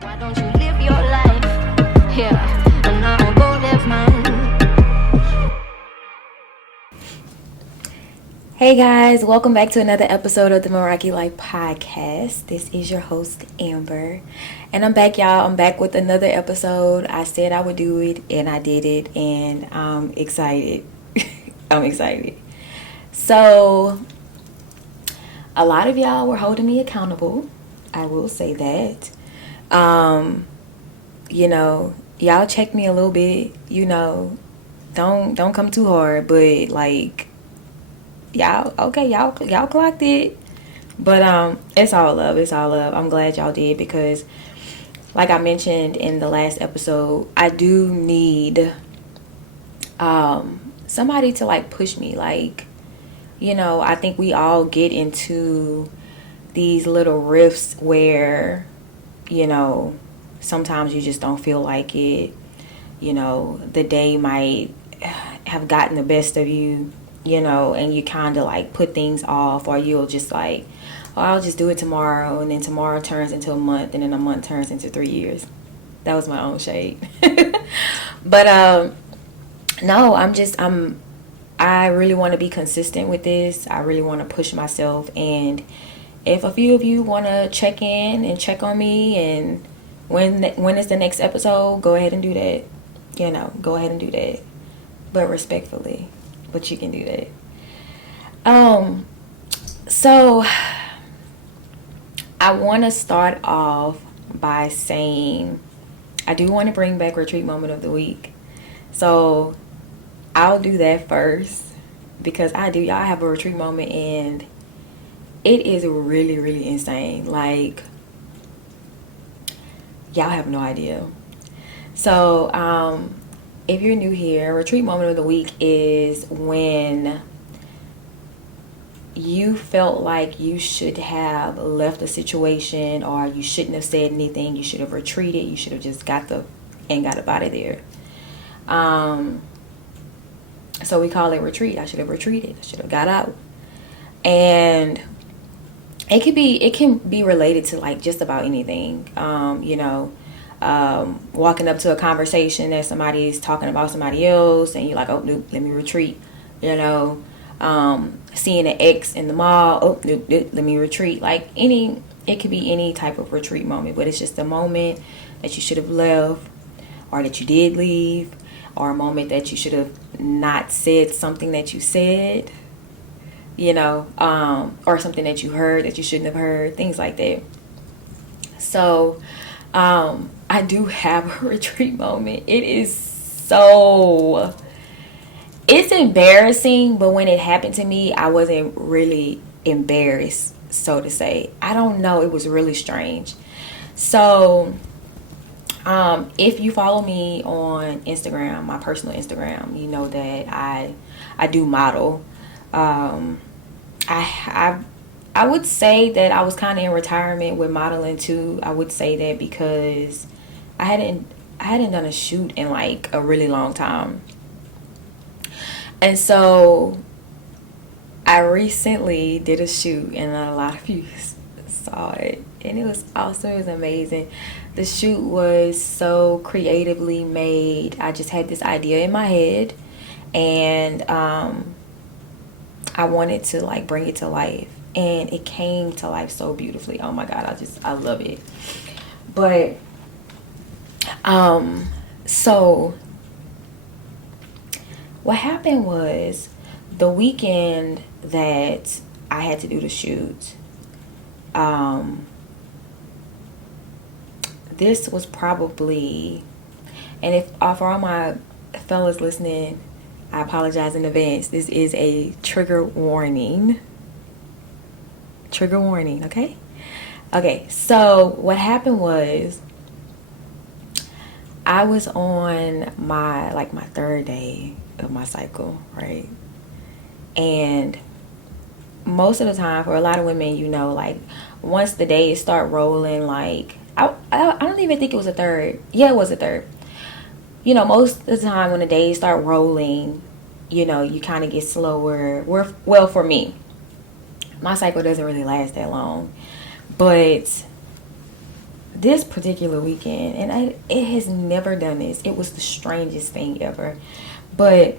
Why don't you live your life? Yeah, and I'll go live mine. Hey guys, welcome back to another episode of the Meraki Life Podcast. This is your host, Amber. And I'm back, y'all. I'm back with another episode. I said I would do it, and I did it, and I'm excited. I'm excited. So, a lot of y'all were holding me accountable. I will say that. Y'all check me a little bit. Don't come too hard, but like, y'all clocked it. But it's all love. I'm glad y'all did, because like I mentioned in the last episode, I do need somebody to like push me. Like, I think we all get into these little rifts where, sometimes you just don't feel like it. The day might have gotten the best of you, and you kind of like put things off, or you'll just like, oh, I'll just do it tomorrow, and then tomorrow turns into a month, and then a month turns into 3 years. That was my own shade. But no, I really want to be consistent with this. I really want to push myself, and if a few of you want to check in and check on me, and when is the next episode, go ahead and do that. Go ahead and do that, but respectfully. But you can do that. So I want to start off by saying I do want to bring back Retreat Moment of the Week. So I'll do that first, because y'all have a retreat moment, and it is really, really insane. Like, y'all have no idea. So, if you're new here, Retreat Moment of the Week is when you felt like you should have left a situation, or you shouldn't have said anything. You should have retreated. You should have just got up out of there. So we call it retreat. I should have retreated. I should have got out. And it can be related to like just about anything. Walking up to a conversation that somebody's talking about somebody else, and you're like, oh, nope, let me retreat. Seeing an ex in the mall, oh, nope, let me retreat. Like it could be any type of retreat moment, but it's just a moment that you should have left, or that you did leave, or a moment that you should have not said something that you said, or something that you heard that you shouldn't have heard, things like that. So, I do have a retreat moment. It's embarrassing, but when it happened to me, I wasn't really embarrassed, so to say. I don't know. It was really strange. So, if you follow me on Instagram, my personal Instagram, you know that I do model. I would say that I was kind of in retirement with modeling too. I would say that because I hadn't done a shoot in like a really long time. And so I recently did a shoot, and a lot of you saw it, and it was awesome. It was amazing. The shoot was so creatively made. I just had this idea in my head, and I wanted to like bring it to life, and it came to life so beautifully. Oh my God, I love it. But so what happened was, the weekend that I had to do the shoot, this was probably, and if for all my fellas listening, I apologize in advance. This is a trigger warning. Trigger warning, okay? Okay, so what happened was, I was on my third day of my cycle, right? And most of the time, for a lot of women, like once the days start rolling, like I don't even think it was a third. Yeah, it was a third. Most of the time when the days start rolling, you kind of get slower. Well, for me, my cycle doesn't really last that long, but this particular weekend, and it has never done this. It was the strangest thing ever. But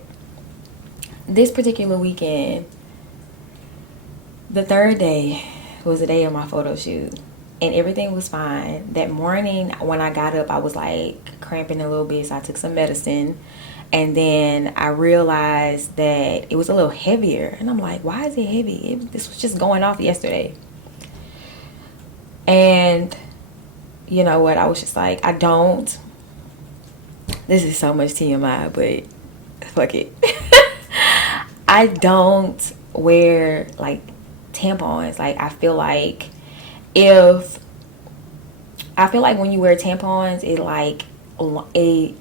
this particular weekend, the third day was the day of my photo shoot, and everything was fine. That morning when I got up, I was like cramping a little bit, so I took some medicine, and then I realized that it was a little heavier, and I'm like, why is it heavy? This was just going off yesterday. And you know what, I was just like, this is so much TMI, but fuck it. I don't wear like tampons. Like I feel like when you wear tampons,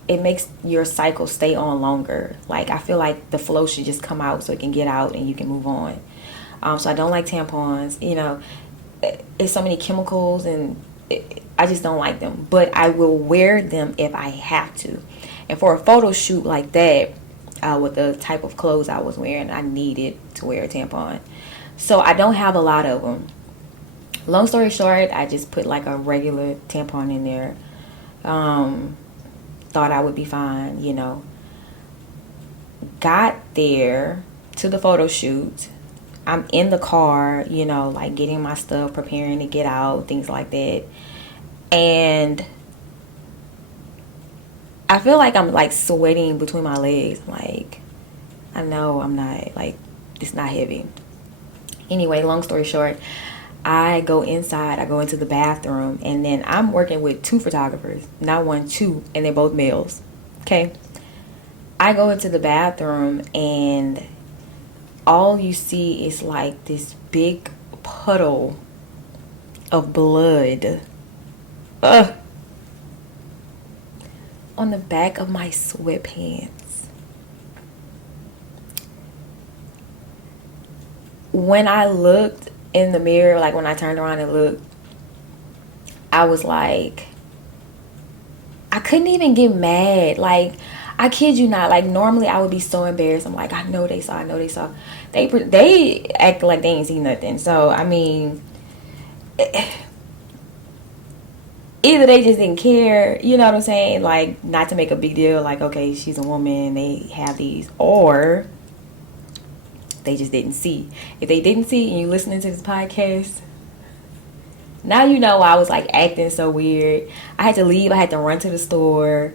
it makes your cycle stay on longer. Like I feel like the flow should just come out so it can get out and you can move on. So I don't like tampons. You know, it's so many chemicals, and I just don't like them. But I will wear them if I have to. And for a photo shoot like that, with the type of clothes I was wearing, I needed to wear a tampon. So I don't have a lot of them. Long story short, I just put like a regular tampon in there. Thought I would be fine, you know. Got there to the photo shoot. I'm in the car, you know, like getting my stuff, preparing to get out, things like that. And I feel like I'm like sweating between my legs. Like, I know I'm not, like, it's not heavy. Anyway, long story short, I go inside, I go into the bathroom, and then I'm working with 2 photographers. Not 1, 2, and they're both males. Okay? I go into the bathroom, and all you see is like this big puddle of blood. Ugh. On the back of my sweatpants. When I looked in the mirror, like when I turned around and looked, I was like, I couldn't even get mad. Like, I kid you not, like normally I would be so embarrassed. I'm like, I know they saw. They act like they ain't seen nothing. So I mean, either they just didn't care, you know what I'm saying? Like, not to make a big deal, like, okay, she's a woman, they have these, or they just didn't see. If they didn't see and you listening to this podcast, now you know I was like acting so weird. I had to leave. I had to run to the store,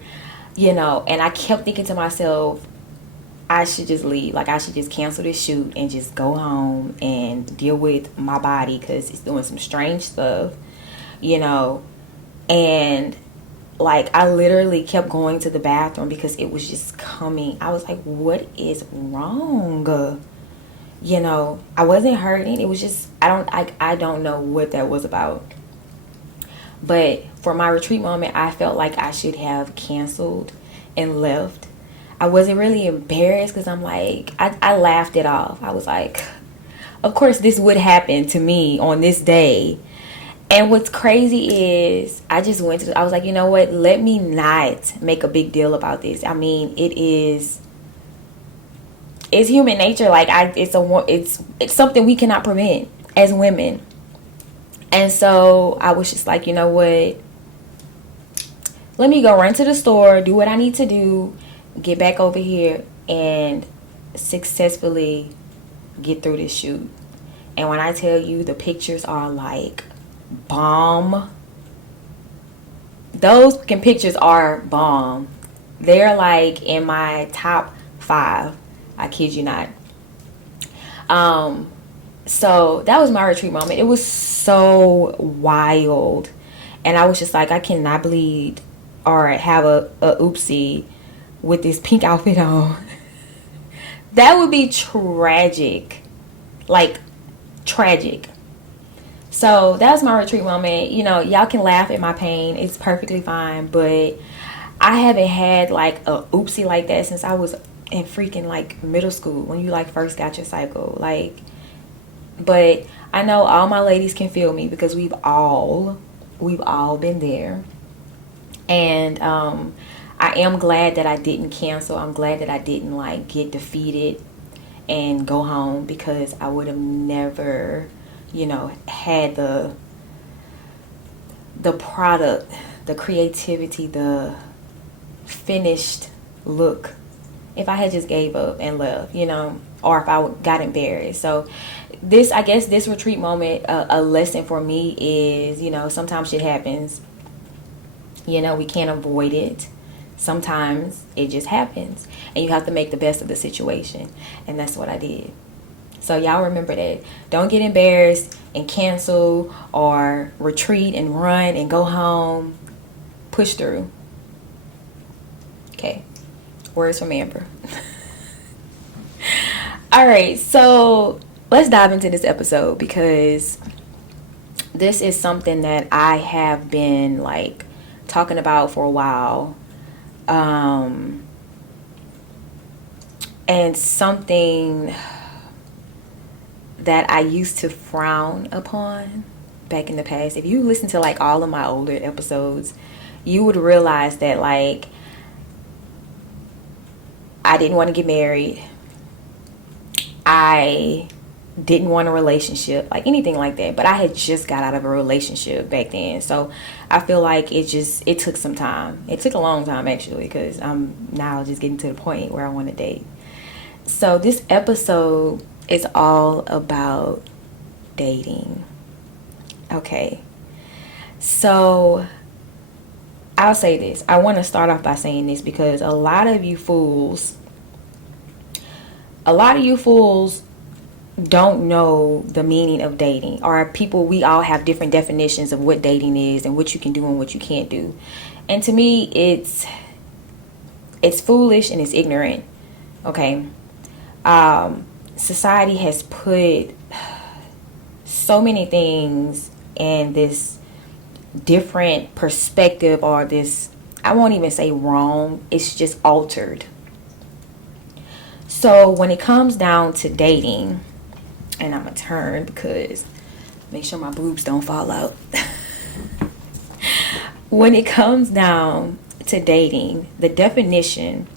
you know, and I kept thinking to myself, I should just leave. Like, I should just cancel this shoot and just go home and deal with my body because it's doing some strange stuff, you know. And like, I literally kept going to the bathroom because it was just coming. I was like, what is wrong? You know, I wasn't hurting. It was just, I don't know what that was about. But for my retreat moment, I felt like I should have canceled and left. I wasn't really embarrassed because I'm like, I laughed it off. I was like, of course this would happen to me on this day. And what's crazy is I was like, you know what? Let me not make a big deal about this. I mean, it's human nature. Like, it's something we cannot prevent as women. And so I was just like, you know what? Let me go run to the store, do what I need to do, get back over here, and successfully get through this shoot. And when I tell you, the pictures are like bomb. Those pictures are bomb. They're like in my top 5. I kid you not. So that was my retreat moment. It was so wild. And I was just like, I cannot bleed or have a oopsie with this pink outfit on. That would be tragic. Like, tragic. So that was my retreat moment. You know, y'all can laugh at my pain. It's perfectly fine. But I haven't had like a oopsie like that since I was in freaking like middle school, when you like first got your cycle. Like, but I know all my ladies can feel me because we've all been there. And I am glad that I didn't cancel. I'm glad that I didn't like get defeated and go home, because I would have never, you know, had the the product, the creativity, the finished look if I had just gave up and left, you know, or if I got embarrassed. So this, I guess this retreat moment, a lesson for me is, you know, sometimes shit happens, you know, we can't avoid it. Sometimes it just happens and you have to make the best of the situation. And that's what I did. So y'all remember that. Don't get embarrassed and cancel or retreat and run and go home. Push through. Okay. Words from Amber. All right. So let's dive into this episode because this is something that I have been like talking about for a while. And something that I used to frown upon back in the past. If you listen to like all of my older episodes, you would realize that like I didn't want to get married. I didn't want a relationship, like anything like that. But I had just got out of a relationship back then. So I feel like it took some time. It took a long time actually, because I'm now just getting to the point where I want to date. So this episode is all about dating. Okay. So I'll say this. I want to start off by saying this because a lot of you fools don't know the meaning of dating. Or people, we all have different definitions of what dating is and what you can do and what you can't do. And to me, it's foolish and it's ignorant. Okay. Society has put so many things in this different perspective, or this, I won't even say wrong, it's just altered. So when it comes down to dating, and I'm gonna turn because make sure my boobs don't fall out. When it comes down to dating, the definition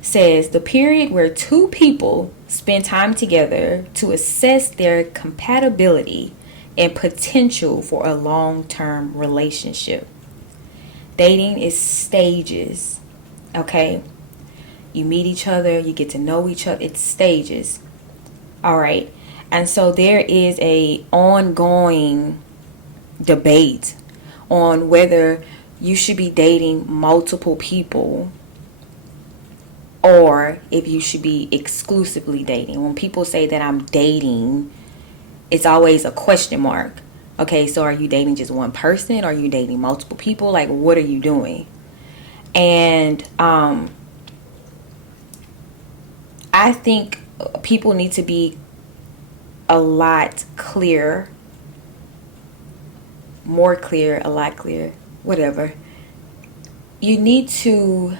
says the period where two people spend time together to assess their compatibility and potential for a long-term relationship. Dating is stages, okay? You meet each other, you get to know each other. It's stages, all right? And so there is a ongoing debate on whether you should be dating multiple people or if you should be exclusively dating. When people say that I'm dating, it's always a question mark. Okay, so are you dating just one person? Are you dating multiple people? Like, what are you doing? And I think people need to be a lot clearer, more clear, a lot clear, whatever. You need to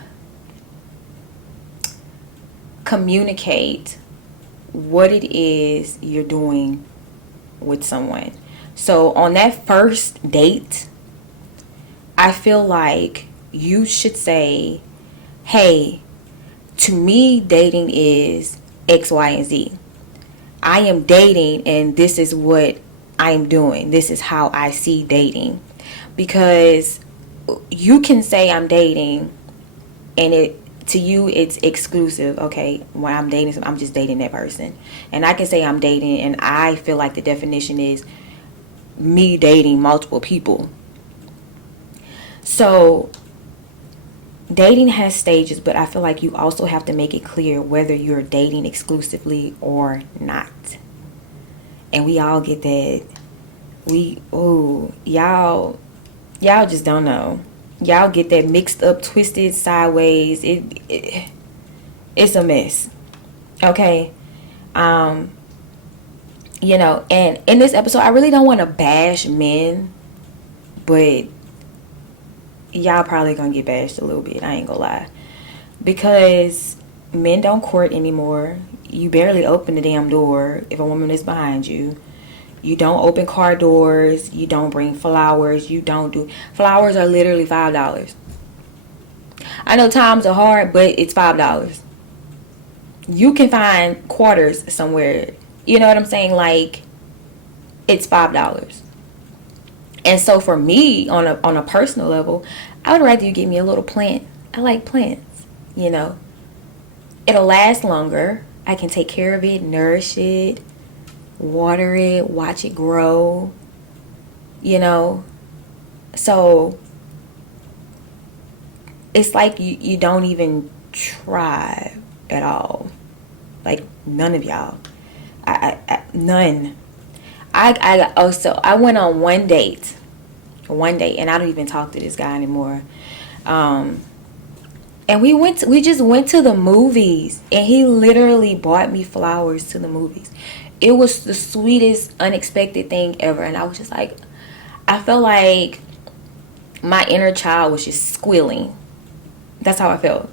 communicate what it is you're doing with someone. So on that first date, I feel like you should say, hey, to me, dating is X, Y, and Z. I am dating and this is what I am doing. This is how I see dating. Because you can say I'm dating and to you it's exclusive. Okay, when I'm dating, I'm just dating that person. And I can say I'm dating and I feel like the definition is me dating multiple people. So dating has stages, but I feel like you also have to make it clear whether you're dating exclusively or not. And we all get that. Y'all just don't know. Y'all get that mixed up, twisted, sideways. It's a mess. Okay? You know, and in this episode, I really don't want to bash men, but y'all probably gonna get bashed a little bit. I ain't gonna lie. Because men don't court anymore. You barely open the damn door if a woman is behind you. You don't open car doors. You don't bring flowers. You don't do... Flowers are literally $5. I know times are hard, but it's $5. You can find quarters somewhere. You know what I'm saying? Like, it's $5. And so for me, on a personal level, I would rather you give me a little plant. I like plants, you know. It'll last longer. I can take care of it, nourish it, water it, watch it grow, you know. So it's like you don't even try at all. Like none of y'all. None. So I went on one date, and I don't even talk to this guy anymore. And we just went to the movies, and he literally bought me flowers to the movies. It was the sweetest, unexpected thing ever, and I was just like, I felt like my inner child was just squealing. That's how I felt.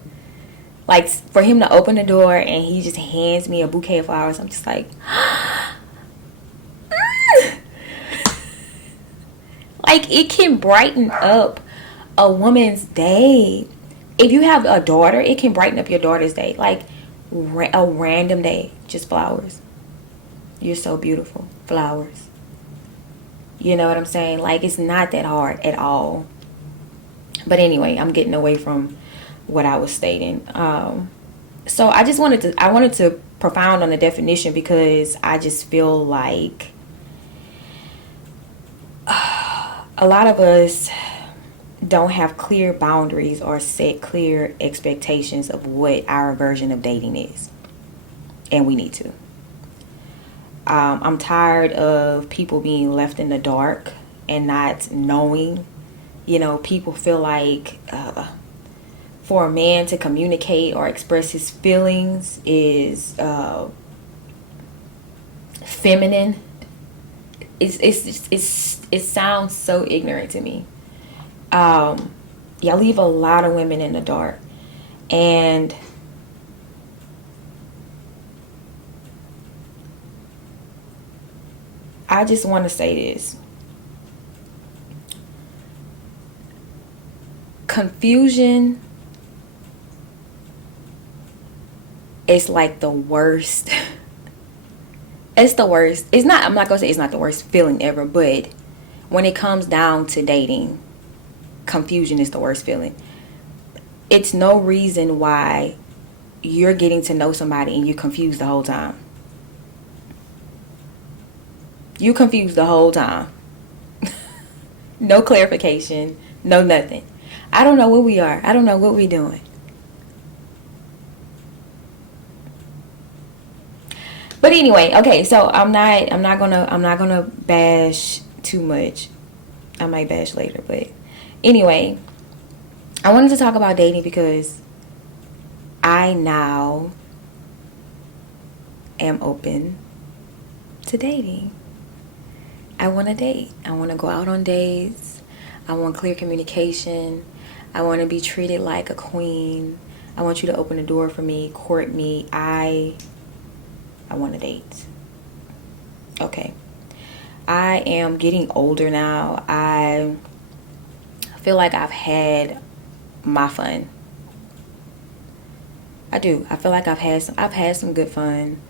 Like, for him to open the door and he just hands me a bouquet of flowers, I'm just like, like, it can brighten up a woman's day. If you have a daughter, it can brighten up your daughter's day. Like, a random day, just flowers. You're so beautiful. Flowers. You know what I'm saying? Like, it's not that hard at all. But anyway, I'm getting away from what I was stating. So I wanted to profound on the definition, because I just feel like a lot of us don't have clear boundaries or set clear expectations of what our version of dating is. And we need to. I'm tired of people being left in the dark and not knowing. You know, people feel like for a man to communicate or express his feelings is feminine. It sounds so ignorant to me. Y'all leave a lot of women in the dark. And I just want to say this. Confusion is like the worst. It's the worst. I'm not going to say it's not the worst feeling ever, but when it comes down to dating, confusion is the worst feeling. It's no reason why you're getting to know somebody and you're confused the whole time. You confused the whole time. No clarification, no nothing. I don't know where we are. I don't know what we're doing. But anyway, okay, so I'm not gonna bash too much. I might bash later, but anyway, I wanted to talk about dating because I now am open to dating. I want to date. I want to go out on dates. I want clear communication. I want to be treated like a queen. I want you to open the door for me, court me. I want to date. Okay. I am getting older now. I feel like I've had my fun. I do. I feel like I've had some good fun.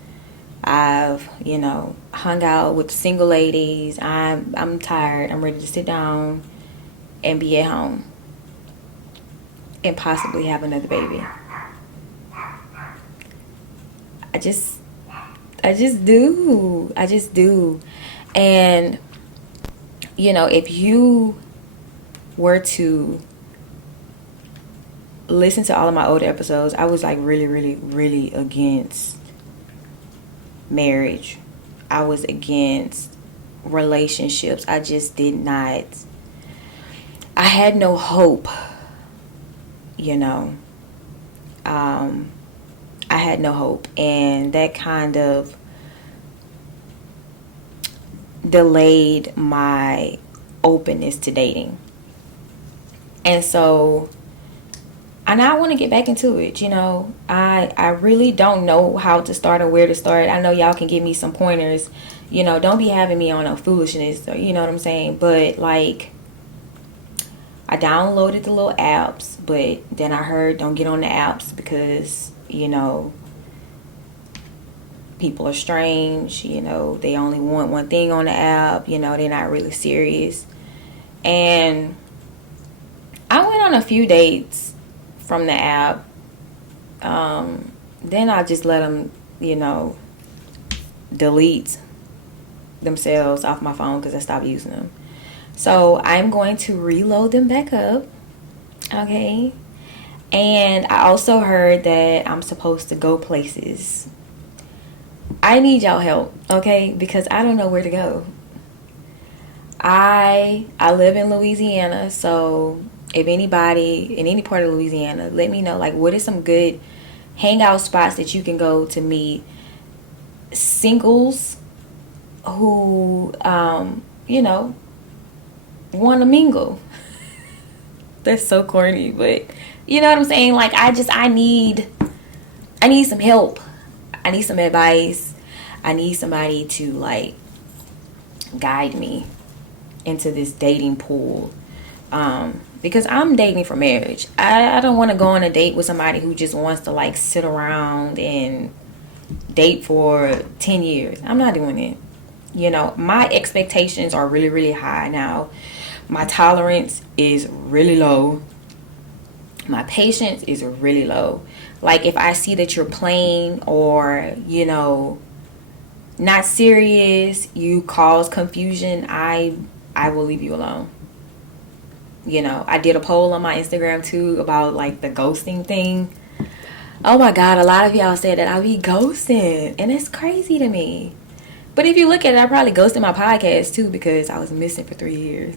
I've, hung out with single ladies. I'm tired. I'm ready to sit down and be at home and possibly have another baby. I just do. And if you were to listen to all of my older episodes, I was like really, really, really against marriage. I was against relationships. I just did not. I had no hope. I had no hope, and that kind of delayed my openness to dating. And so, and I want to get back into it. I really don't know how to start or where to start. I know y'all can give me some pointers. Don't be having me on no foolishness, or, you know what I'm saying? But like, I downloaded the little apps, but then I heard don't get on the apps because, people are strange. They only want one thing on the app. They're not really serious. And I went on a few dates from the app. Then I just let them, delete themselves off my phone because I stopped using them. So I'm going to reload them back up. Okay. And I also heard that I'm supposed to go places. I need y'all help, okay? Because I don't know where to go. I live in Louisiana, so if anybody in any part of Louisiana, let me know, like, what are some good hangout spots that you can go to meet singles who, want to mingle. That's so corny, but you know what I'm saying? Like, I need some help. I need some advice. I need somebody to, like, guide me into this dating pool. Because I'm dating for marriage. I don't want to go on a date with somebody who just wants to, like, sit around and date for 10 years. I'm not doing it. My expectations are really, really high now. My tolerance is really low. My patience is really low. Like, if I see that you're playing or, not serious, you cause confusion, I will leave you alone. I did a poll on my Instagram too about, like, the ghosting thing. Oh my God, a lot of y'all said that I be ghosting, and it's crazy to me. But if you look at it, I probably ghosted my podcast too because I was missing for 3 years.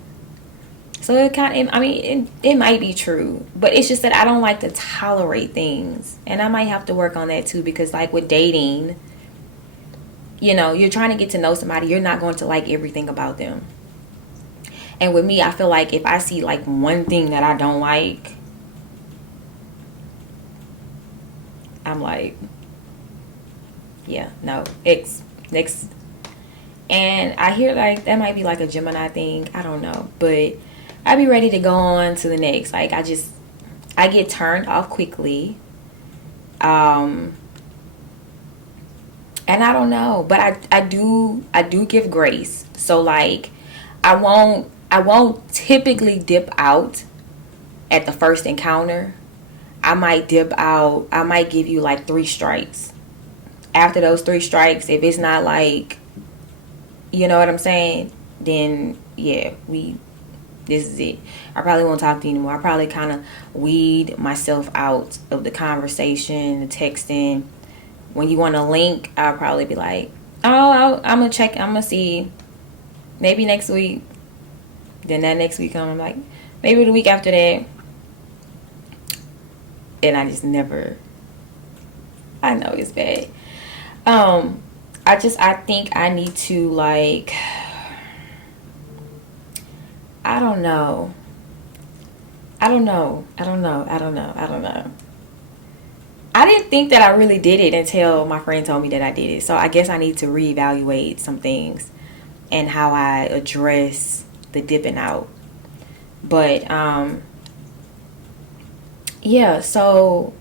So it might be true, but it's just that I don't like to tolerate things, and I might have to work on that too, because, like, with dating, you're trying to get to know somebody. You're not going to like everything about them. And with me, I feel like if I see, like, one thing that I don't like, I'm like, yeah, no, next. And I hear, like, that might be like a Gemini thing. I don't know, but I be ready to go on to the next. Like, I get turned off quickly. And I don't know, but I do give grace. So, like, I won't typically dip out at the first encounter. I might dip out. I might give you, like, 3 strikes. After those 3 strikes, if it's not, like, you know what I'm saying, then yeah, this is it. I probably won't talk to you anymore. I probably kind of weed myself out of the conversation, the texting. When you want to link, I'll probably be like, oh, I'm going to check. I'm going to see maybe next week. Then that next week I'm like, maybe the week after that. And I just never, I know it's bad. I think I need to, like, I don't know. I didn't think that I really did it until my friend told me that I did it. So I guess I need to reevaluate some things and how I address the dipping out. But, yeah, so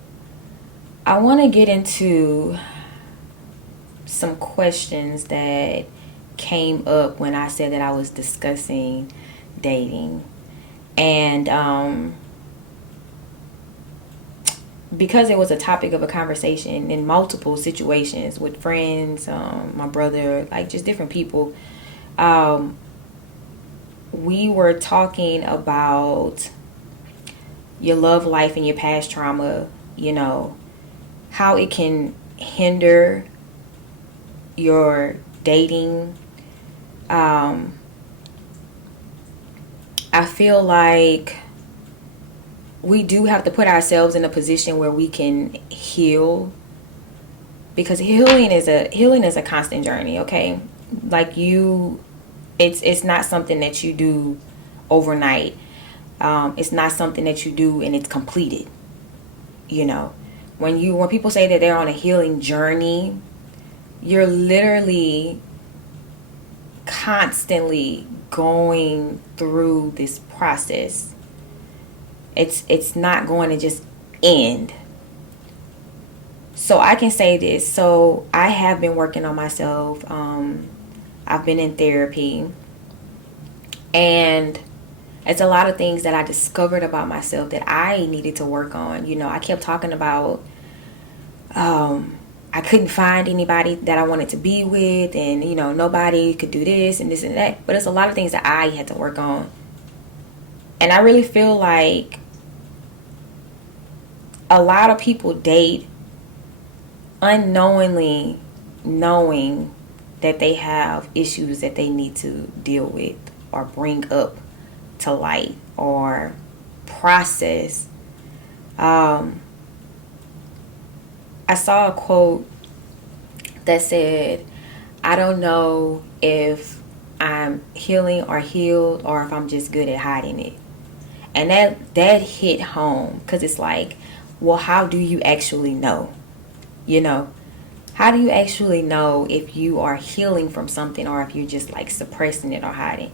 I want to get into some questions that came up when I said that I was discussing dating. And because it was a topic of a conversation in multiple situations with friends, my brother, like, just different people, we were talking about your love life and your past trauma, how it can hinder your dating. I feel like we do have to put ourselves in a position where we can heal, because healing is a constant journey. Okay, like, it's not something that you do overnight. It's not something that you do and it's completed. When people say that they're on a healing journey, you're literally constantly going through this process. It's not going to just end. So I can say this. So I have been working on myself. I've been in therapy. And It's a lot of things that I discovered about myself that I needed to work on. You know, I kept talking about I couldn't find anybody that I wanted to be with, and you know, nobody could do this and this and that. But it's a lot of things that I had to work on. And I really feel like a lot of people date unknowingly knowing that they have issues that they need to deal with or bring up to light or process. I saw a quote that said, I don't know if I'm healing or healed or if I'm just good at hiding it. And that hit home, because it's like, well, how do you actually know? You know, how do you actually know if you are healing from something or if you're just like suppressing it or hiding?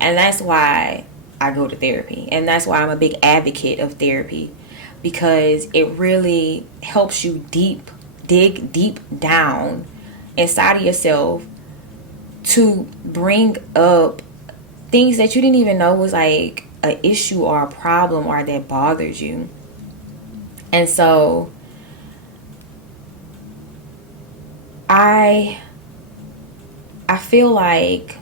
And that's why I go to therapy. And that's why I'm a big advocate of therapy, because it really helps you dig deep down inside of yourself to bring up things that you didn't even know was like an issue or a problem or that bothers you. And so I feel like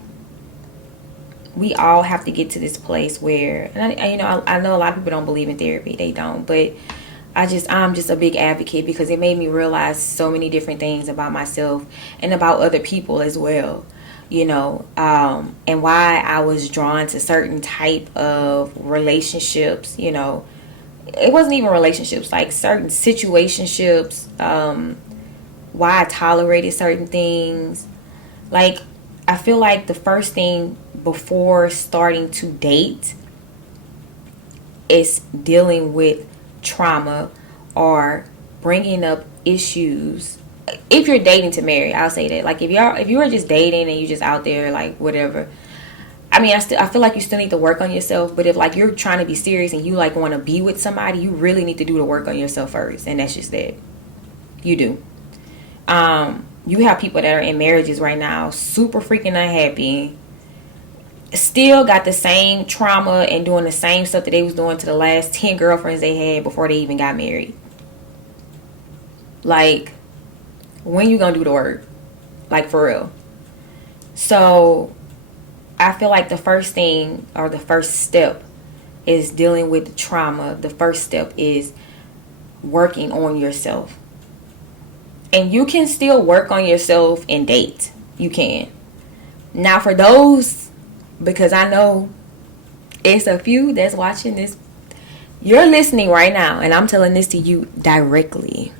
we all have to get to this place where, and I know a lot of people don't believe in therapy, they don't, but I'm just a big advocate because it made me realize so many different things about myself and about other people as well, you know, and why I was drawn to certain type of relationships. You know, it wasn't even relationships, like certain situationships, why I tolerated certain things. Like, I feel like the first thing before starting to date is dealing with trauma or bringing up issues. If you're dating to marry, I'll say that. Like, if you are just dating and you're just out there like whatever, I mean, I feel like you still need to work on yourself. But if like you're trying to be serious and you like want to be with somebody, you really need to do the work on yourself first. And that's just that. You do. You have people that are in marriages right now, super freaking unhappy, still got the same trauma and doing the same stuff that they was doing to the last 10 girlfriends they had before they even got married. Like, when you gonna do the work? Like, for real. So I feel like the first thing or the first step is dealing with the trauma. The first step is working on yourself. And you can still work on yourself and date. You can. Now, for those, because I know it's a few that's watching this, you're listening right now, and I'm telling this to you directly.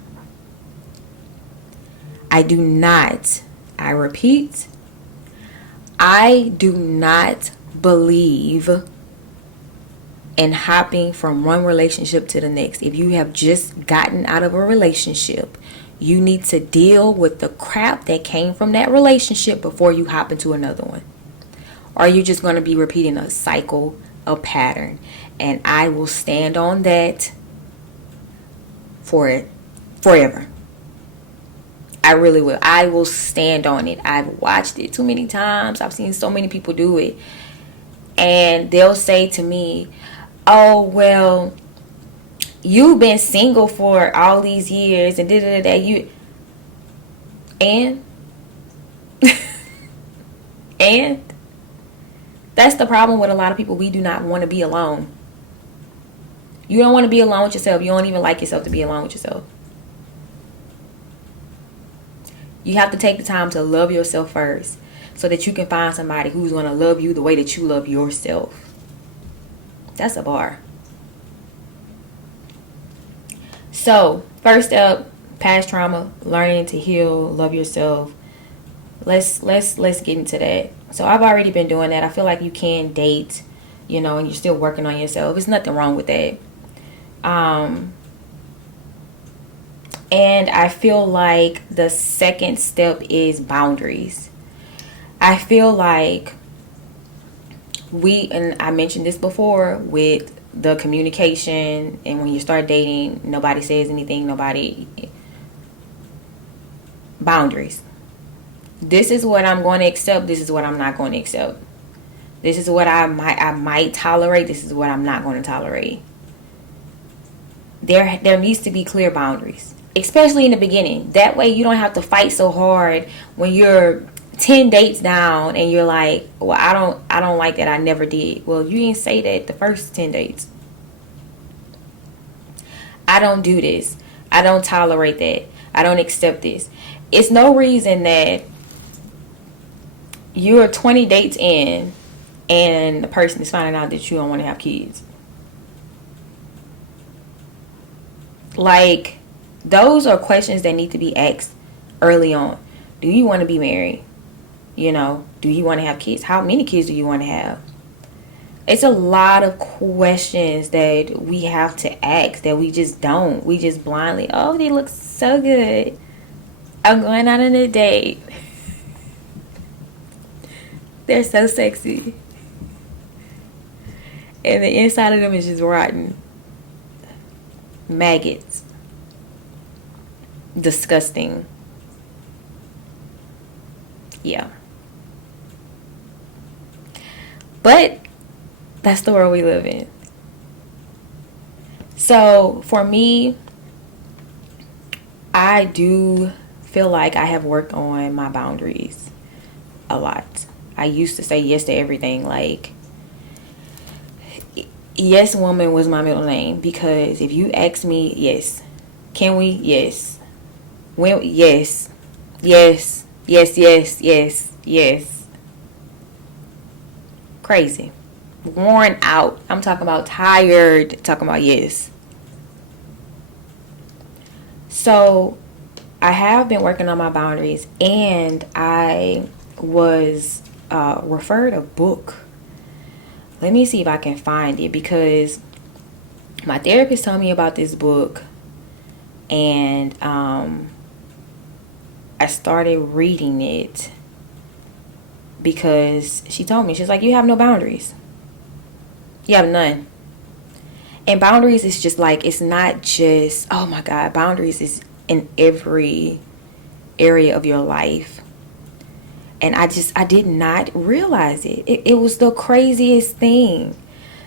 I repeat, I do not believe in hopping from one relationship to the next. If you have just gotten out of a relationship, you need to deal with the crap that came from that relationship before you hop into another one. Or you're just going to be repeating a cycle, a pattern. And I will stand on that for it forever. I really will. I will stand on it. I've watched it too many times. I've seen so many people do it. And they'll say to me, oh, well, you've been single for all these years and you and and that's the problem with a lot of people. We do not want to be alone. You don't want to be alone with yourself. You don't even like yourself to be alone with yourself. You have to take the time to love yourself first so that you can find somebody who's going to love you the way that you love yourself. That's a bar. So, first up, past trauma, learning to heal, love yourself. Let's get into that. So, I've already been doing that. I feel like you can date, you know, and you're still working on yourself. There's nothing wrong with that. And I feel like the second step is boundaries. I feel like and I mentioned this before with the communication, and when you start dating, nobody says anything, boundaries. This is what I'm going to accept, this is what I'm not going to accept. This is what I might tolerate. This is what I'm not going to tolerate. There needs to be clear boundaries, especially in the beginning. That way you don't have to fight so hard when you're 10 dates down and you're like, well, I don't like that. I never did. Well, you didn't say that the first 10 dates. I don't do this. I don't tolerate that. I don't accept this. It's no reason that you're 20 dates in and the person is finding out that you don't want to have kids. Like, those are questions that need to be asked early on. Do you want to be married? You know, do you want to have kids? How many kids do you want to have? It's a lot of questions that we have to ask that we just don't. We just blindly, oh, they look so good. I'm going out on a date. They're so sexy. And the inside of them is just rotten. Maggots. Disgusting. Yeah. But that's the world we live in. So for me, I do feel like I have worked on my boundaries a lot. I used to say yes to everything. Like, yes woman was my middle name, because if you ask me, yes. Can we? Yes. When? Yes. Yes. Yes, yes, yes, yes. Crazy. Worn out. I'm talking about tired. Talking about yes. So I have been working on my boundaries, and I was referred a book. Let me see if I can find it, because my therapist told me about this book, and I started reading it because she told me, she's like, you have no boundaries. You have none. And boundaries is just like, it's not just, oh my God, boundaries is in every area of your life. And I did not realize it. It was the craziest thing.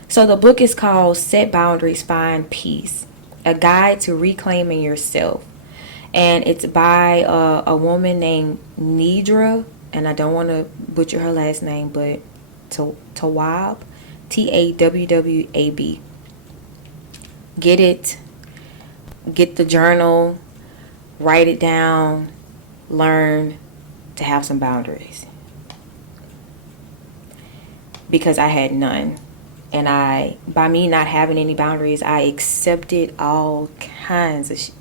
So the book is called Set Boundaries, Find Peace, a guide to reclaiming yourself. And it's by a woman named Nidra, and I don't want to butcher her last name, but Tawwab, Tawwab. Get it, get the journal, write it down, learn to have some boundaries. Because I had none. And by me not having any boundaries, I accepted all kinds of shit.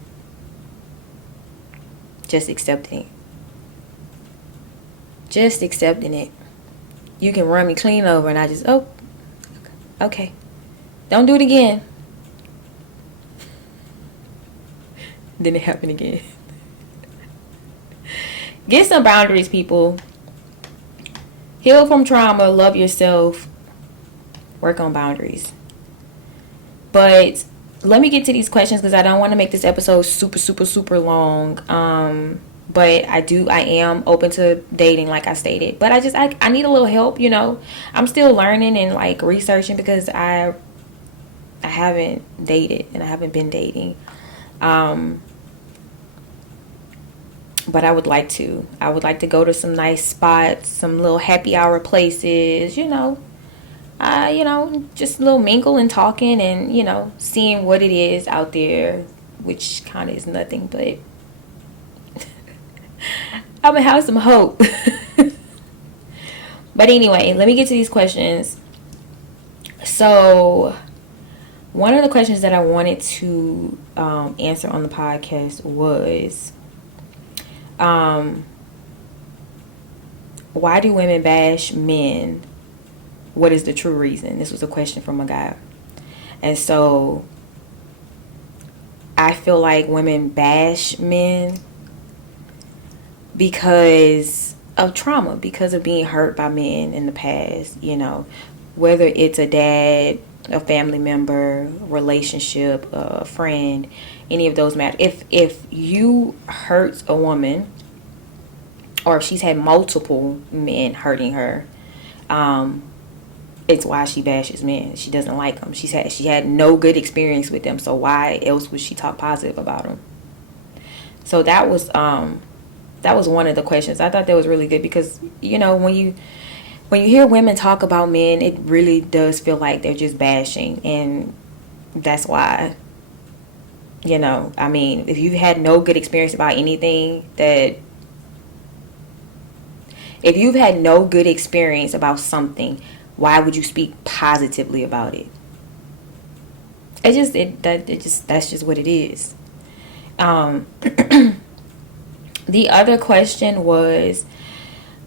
Just accepting it. Just accepting it. You can run me clean over and I just, oh, okay. Don't do it again. Then it happened again. Get some boundaries, people. Heal from trauma. Love yourself. Work on boundaries. But let me get to these questions, because I don't want to make this episode super long. But I am open to dating, like I stated. But I need a little help, you know. I'm still learning and like researching, because I haven't dated and I haven't been dating. But I would like to. I would like to go to some nice spots, some little happy hour places, you know. Just a little mingle and talking and, you know, seeing what it is out there, which kind of is nothing, but I'm gonna have some hope. But anyway, let me get to these questions. So one of the questions that I wanted to answer on the podcast was, why do women bash men? What is the true reason? This was a question from a guy. And so I feel like women bash men because of trauma, because of being hurt by men in the past, you know, whether it's a dad, a family member, relationship, a friend, any of those matter. If you hurt a woman, or if she's had multiple men hurting her, it's why she bashes men. She doesn't like them. She had no good experience with them. So why else would she talk positive about them? So that was one of the questions. I thought that was really good because, you know, when you hear women talk about men, it really does feel like they're just bashing. And that's why, you know, I mean, if you've had no good experience about anything, if you've had no good experience about something, why would you speak positively about it? That's just what it is. The other question was,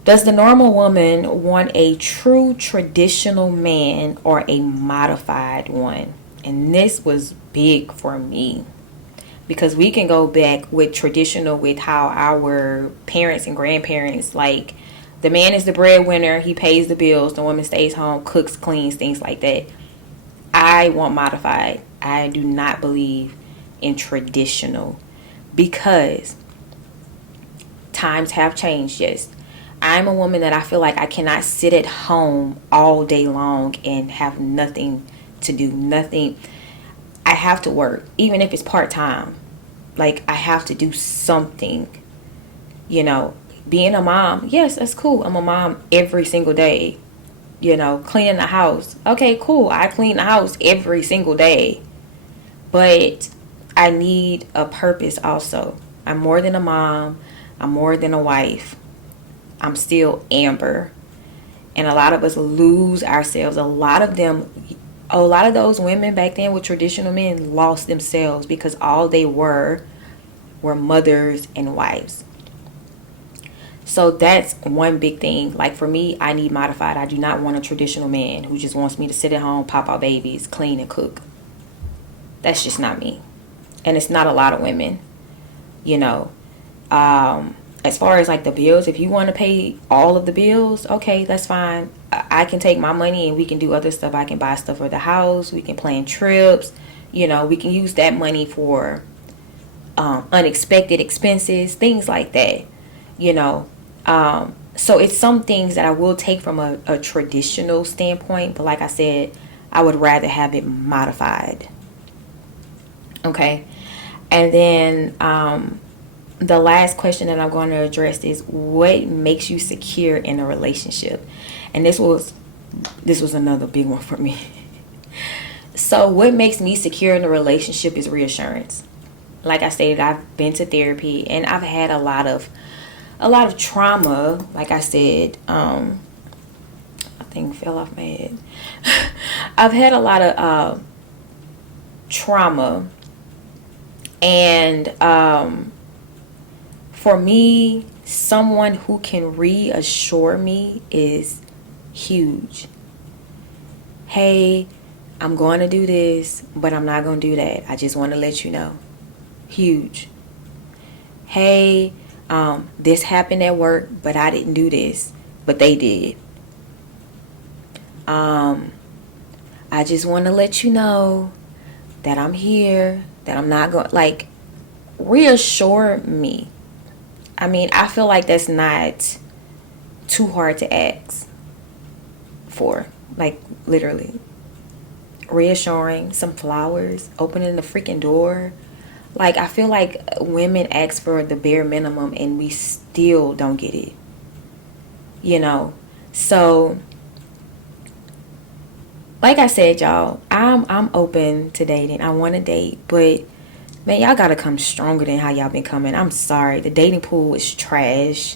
does the normal woman want a true traditional man or a modified one? And this was big for me because we can go back with traditional with how our parents and grandparents, like, the man is the breadwinner, he pays the bills, the woman stays home, cooks, cleans, things like that. I want modified. I do not believe in traditional because times have changed. Yes, I'm a woman that I feel like I cannot sit at home all day long and have nothing to do, nothing. I have to work, even if it's part-time. Like, I have to do something, you know. Being a mom, yes, that's cool. I'm a mom every single day. You know, cleaning the house. Okay, cool. I clean the house every single day. But I need a purpose also. I'm more than a mom. I'm more than a wife. I'm still Amber. And a lot of us lose ourselves. A lot of those women back then with traditional men lost themselves because all they were mothers and wives. So that's one big thing. Like, for me, I need modified. I do not want a traditional man who just wants me to sit at home, pop out babies, clean and cook. That's just not me. And it's not a lot of women, you know. As far as like the bills, if you want to pay all of the bills, okay, that's fine. I can take my money and we can do other stuff. I can buy stuff for the house. We can plan trips. You know, we can use that money for unexpected expenses, things like that, you know. So it's some things that I will take from a traditional standpoint, but like I said, I would rather have it modified. Okay. And then the last question that I'm going to address is, what makes you secure in a relationship? And this was another big one for me. So what makes me secure in a relationship is reassurance. Like I stated, I've been to therapy and I've had a lot of trauma. Like I said, I think fell off my head. I've had a lot of trauma, and for me, someone who can reassure me is huge. Hey, I'm going to do this, but I'm not going to do that. I just want to let you know. Huge. Hey, this happened at work, but I didn't do this, but they did. I just want to let you know that I'm here, that I'm not going, like, reassure me. I mean, I feel like that's not too hard to ask for. Like, literally. Reassuring, some flowers, opening the freaking door. Like, I feel like women ask for the bare minimum and we still don't get it. You know? So, like I said, y'all, I'm open to dating. I want to date, but man, y'all gotta come stronger than how y'all been coming. I'm sorry, the dating pool is trash,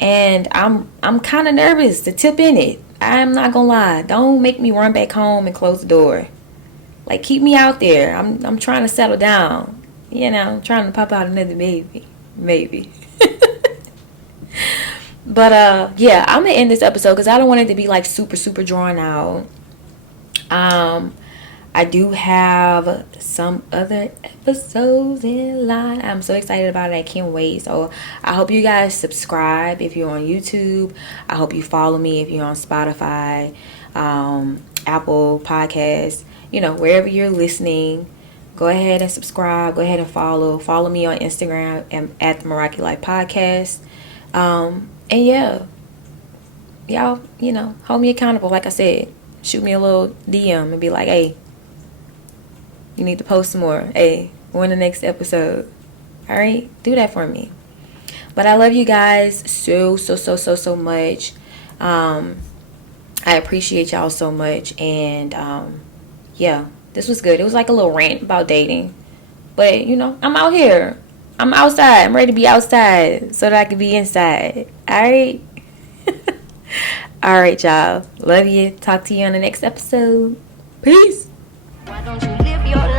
and I'm kind of nervous to tip in it. I'm not gonna lie. Don't make me run back home and close the door. Like, keep me out there. I'm trying to settle down. You know, I'm trying to pop out another baby, maybe. But yeah, I'm gonna end this episode because I don't want it to be like super drawn out. I do have some other episodes in line. I'm so excited about it. I can't wait. So I hope you guys subscribe if you're on YouTube. I hope you follow me if you're on Spotify, Apple Podcasts, you know, wherever you're listening. Go ahead and subscribe. Go ahead and follow. Follow me on Instagram at the Meraki Life Podcast. And yeah, y'all, you know, hold me accountable. Like I said, shoot me a little DM and be like, hey, you need to post some more. Hey, when the next episode. All right, do that for me. But I love you guys so much. I appreciate y'all so much. And yeah, this was good. It was like a little rant about dating. But, you know, I'm out here. I'm outside. I'm ready to be outside so that I can be inside. All right? All right, y'all. Love you. Talk to you on the next episode. Peace. Why don't you live your life?